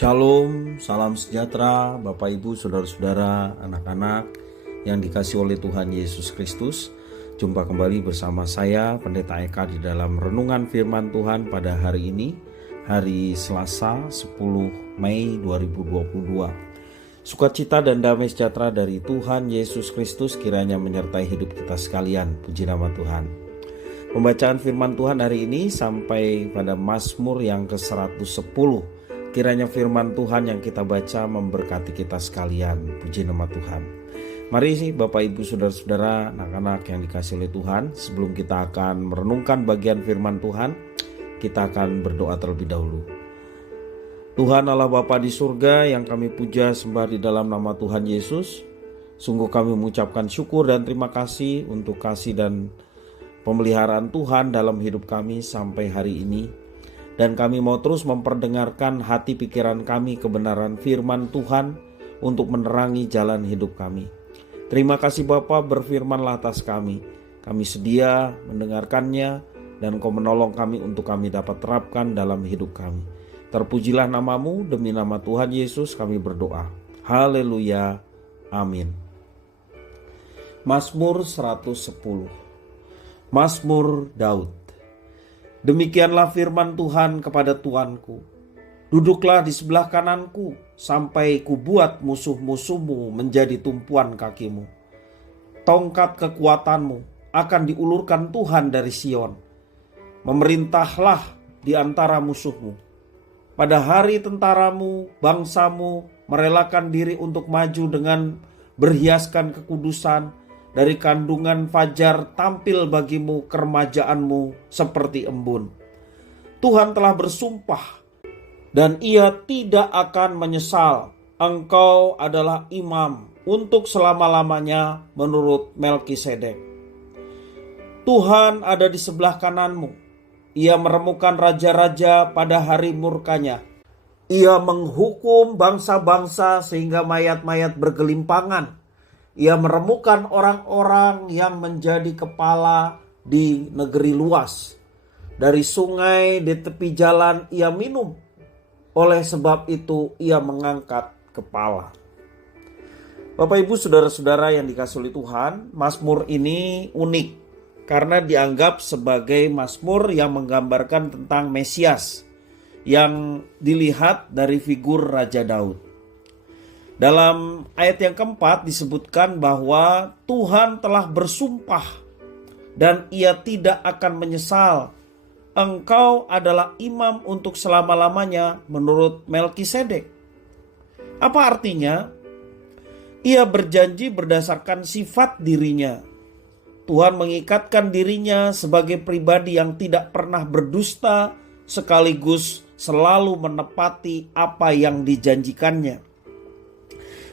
Shalom, salam sejahtera Bapak Ibu, Saudara-saudara, anak-anak yang dikasihi oleh Tuhan Yesus Kristus. Jumpa kembali bersama saya Pendeta Eka di dalam renungan firman Tuhan pada hari ini, hari Selasa 10 Mei 2022. Sukacita dan damai sejahtera dari Tuhan Yesus Kristus kiranya menyertai hidup kita sekalian. Puji nama Tuhan. Pembacaan firman Tuhan hari ini sampai pada Mazmur yang ke-110. Kiranya firman Tuhan yang kita baca memberkati kita sekalian. Puji nama Tuhan. Mari Bapak Ibu Saudara-saudara, anak-anak yang dikasihi oleh Tuhan, sebelum kita akan merenungkan bagian firman Tuhan, kita akan berdoa terlebih dahulu. Tuhan Allah Bapa di surga yang kami puja sembah di dalam nama Tuhan Yesus, sungguh kami mengucapkan syukur dan terima kasih untuk kasih dan pemeliharaan Tuhan dalam hidup kami sampai hari ini. Dan kami mau terus memperdengarkan hati pikiran kami kebenaran firman Tuhan untuk menerangi jalan hidup kami. Terima kasih Bapa, berfirmanlah atas kami. Kami sedia mendengarkannya dan Kau menolong kami untuk kami dapat terapkan dalam hidup kami. Terpujilah namamu, demi nama Tuhan Yesus kami berdoa. Haleluya, amin. Mazmur 110. Mazmur Daud. Demikianlah firman Tuhan kepada Tuanku, duduklah di sebelah kananku sampai kubuat musuh-musuhmu menjadi tumpuan kakimu. Tongkat kekuatanmu akan diulurkan Tuhan dari Sion. Memerintahlah di antara musuhmu. Pada hari tentaramu, bangsamu merelakan diri untuk maju dengan berhiaskan kekudusan. Dari kandungan fajar tampil bagimu keremajaanmu seperti embun. Tuhan telah bersumpah dan ia tidak akan menyesal. Engkau adalah imam untuk selama-lamanya menurut Melkisedek. Tuhan ada di sebelah kananmu. Ia meremukkan raja-raja pada hari murkanya. Ia menghukum bangsa-bangsa sehingga mayat-mayat bergelimpangan. Ia meremukkan orang-orang yang menjadi kepala di negeri luas. Dari sungai di tepi jalan ia minum. Oleh sebab itu ia mengangkat kepala. Bapak Ibu Saudara-saudara yang dikasihi oleh Tuhan, Mazmur ini unik karena dianggap sebagai Mazmur yang menggambarkan tentang Mesias yang dilihat dari figur Raja Daud. Dalam ayat yang keempat disebutkan bahwa Tuhan telah bersumpah dan ia tidak akan menyesal. Engkau adalah imam untuk selama-lamanya menurut Melkisedek. Apa artinya? Ia berjanji berdasarkan sifat dirinya. Tuhan mengikatkan dirinya sebagai pribadi yang tidak pernah berdusta sekaligus selalu menepati apa yang dijanjikannya.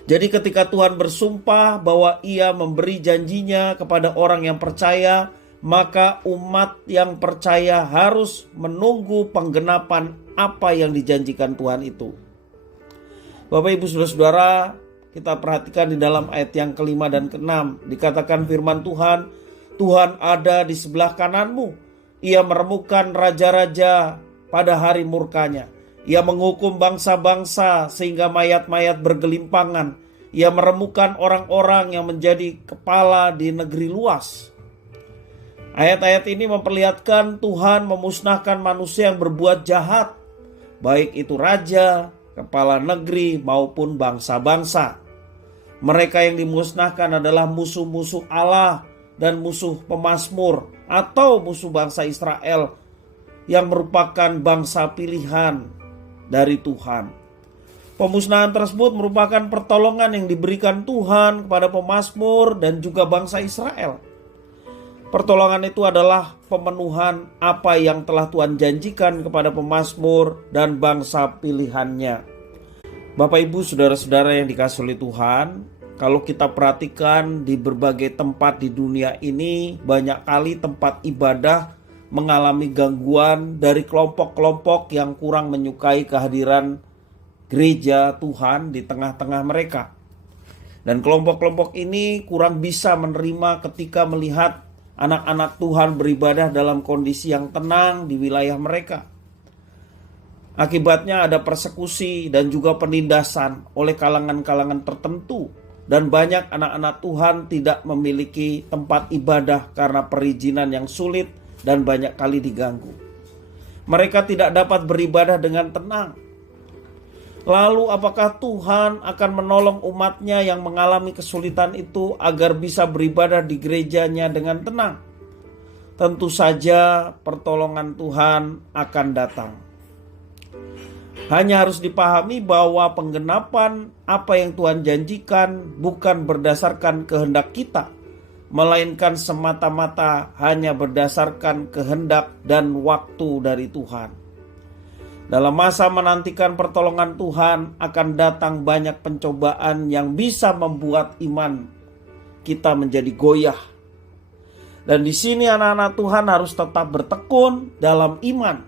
Jadi ketika Tuhan bersumpah bahwa ia memberi janjinya kepada orang yang percaya, maka umat yang percaya harus menunggu penggenapan apa yang dijanjikan Tuhan itu. Bapak Ibu Saudara-saudara, kita perhatikan di dalam ayat yang kelima dan keenam. Dikatakan firman Tuhan, Tuhan ada di sebelah kananmu. Ia meremukkan raja-raja pada hari murkanya. Ia menghukum bangsa-bangsa sehingga mayat-mayat bergelimpangan. Ia meremukkan orang-orang yang menjadi kepala di negeri luas. Ayat-ayat ini memperlihatkan Tuhan memusnahkan manusia yang berbuat jahat, baik itu raja, kepala negeri maupun bangsa-bangsa. Mereka yang dimusnahkan adalah musuh-musuh Allah dan musuh pemazmur atau musuh bangsa Israel yang merupakan bangsa pilihan dari Tuhan. Pemusnahan tersebut merupakan pertolongan yang diberikan Tuhan kepada pemazmur dan juga bangsa Israel. Pertolongan itu adalah pemenuhan apa yang telah Tuhan janjikan kepada pemazmur dan bangsa pilihannya. Bapak Ibu Saudara-saudara yang dikasihi oleh Tuhan, kalau kita perhatikan di berbagai tempat di dunia ini, banyak kali tempat ibadah mengalami gangguan dari kelompok-kelompok yang kurang menyukai kehadiran gereja Tuhan di tengah-tengah mereka. Dan kelompok-kelompok ini kurang bisa menerima ketika melihat anak-anak Tuhan beribadah dalam kondisi yang tenang di wilayah mereka. Akibatnya ada persekusi dan juga penindasan oleh kalangan-kalangan tertentu. Dan banyak anak-anak Tuhan tidak memiliki tempat ibadah karena perizinan yang sulit dan banyak kali diganggu. Mereka tidak dapat beribadah dengan tenang. Lalu apakah Tuhan akan menolong umatnya yang mengalami kesulitan itu agar bisa beribadah di gerejanya dengan tenang? Tentu saja pertolongan Tuhan akan datang. Hanya harus dipahami bahwa penggenapan apa yang Tuhan janjikan bukan berdasarkan kehendak kita, melainkan semata-mata hanya berdasarkan kehendak dan waktu dari Tuhan. Dalam masa menantikan pertolongan Tuhan akan datang banyak pencobaan yang bisa membuat iman kita menjadi goyah. Dan di sini anak-anak Tuhan harus tetap bertekun dalam iman,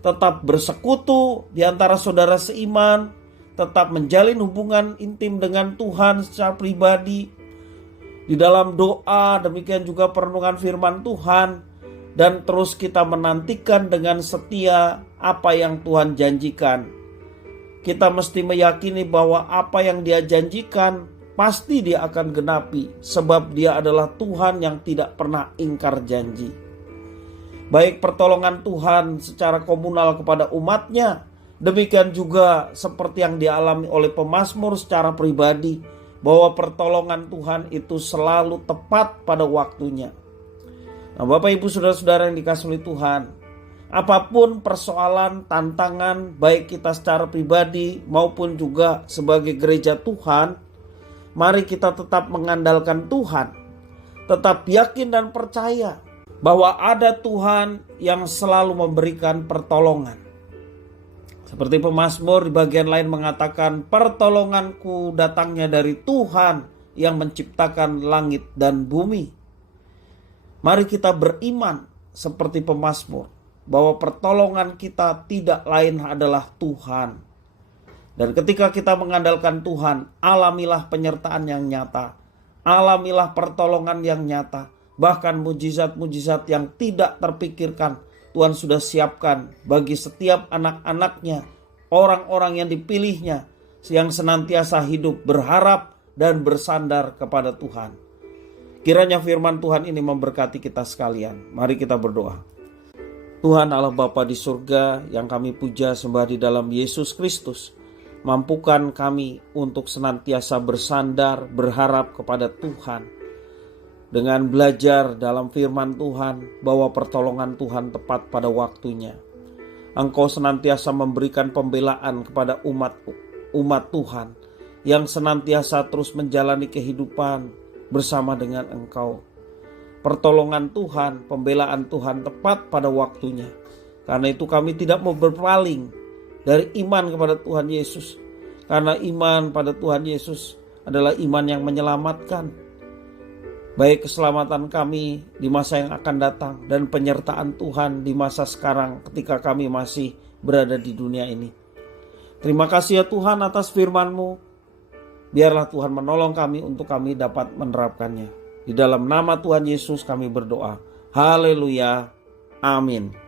tetap bersekutu di antara saudara seiman, tetap menjalin hubungan intim dengan Tuhan secara pribadi, di dalam doa, demikian juga perenungan firman Tuhan, dan terus kita menantikan dengan setia apa yang Tuhan janjikan. Kita mesti meyakini bahwa apa yang Dia janjikan pasti Dia akan genapi, sebab Dia adalah Tuhan yang tidak pernah ingkar janji. Baik pertolongan Tuhan secara komunal kepada umatnya, demikian juga seperti yang dialami oleh pemazmur secara pribadi, bahwa pertolongan Tuhan itu selalu tepat pada waktunya. Nah, Bapak Ibu Saudara-saudara yang dikasihi oleh Tuhan, apapun persoalan, tantangan, baik kita secara pribadi maupun juga sebagai gereja Tuhan, mari kita tetap mengandalkan Tuhan, tetap yakin dan percaya bahwa ada Tuhan yang selalu memberikan pertolongan. Seperti pemazmur di bagian lain mengatakan, pertolonganku datangnya dari Tuhan yang menciptakan langit dan bumi. Mari kita beriman seperti pemazmur, bahwa pertolongan kita tidak lain adalah Tuhan. Dan ketika kita mengandalkan Tuhan, alamilah penyertaan yang nyata, alamilah pertolongan yang nyata. Bahkan mujizat-mujizat yang tidak terpikirkan Tuhan sudah siapkan bagi setiap anak-anaknya, orang-orang yang dipilihnya, yang senantiasa hidup berharap dan bersandar kepada Tuhan. Kiranya firman Tuhan ini memberkati kita sekalian. Mari kita berdoa. Tuhan Allah Bapa di surga yang kami puja sembah di dalam Yesus Kristus, mampukan kami untuk senantiasa bersandar, berharap kepada Tuhan. Dengan belajar dalam firman Tuhan bahwa pertolongan Tuhan tepat pada waktunya. Engkau senantiasa memberikan pembelaan kepada umat Tuhan yang senantiasa terus menjalani kehidupan bersama dengan Engkau. Pertolongan Tuhan, pembelaan Tuhan tepat pada waktunya. Karena itu kami tidak mau berpaling dari iman kepada Tuhan Yesus. Karena iman pada Tuhan Yesus adalah iman yang menyelamatkan. Baik keselamatan kami di masa yang akan datang dan penyertaan Tuhan di masa sekarang ketika kami masih berada di dunia ini. Terima kasih ya Tuhan atas firman-Mu. Biarlah Tuhan menolong kami untuk kami dapat menerapkannya. Di dalam nama Tuhan Yesus kami berdoa. Haleluya. Amin.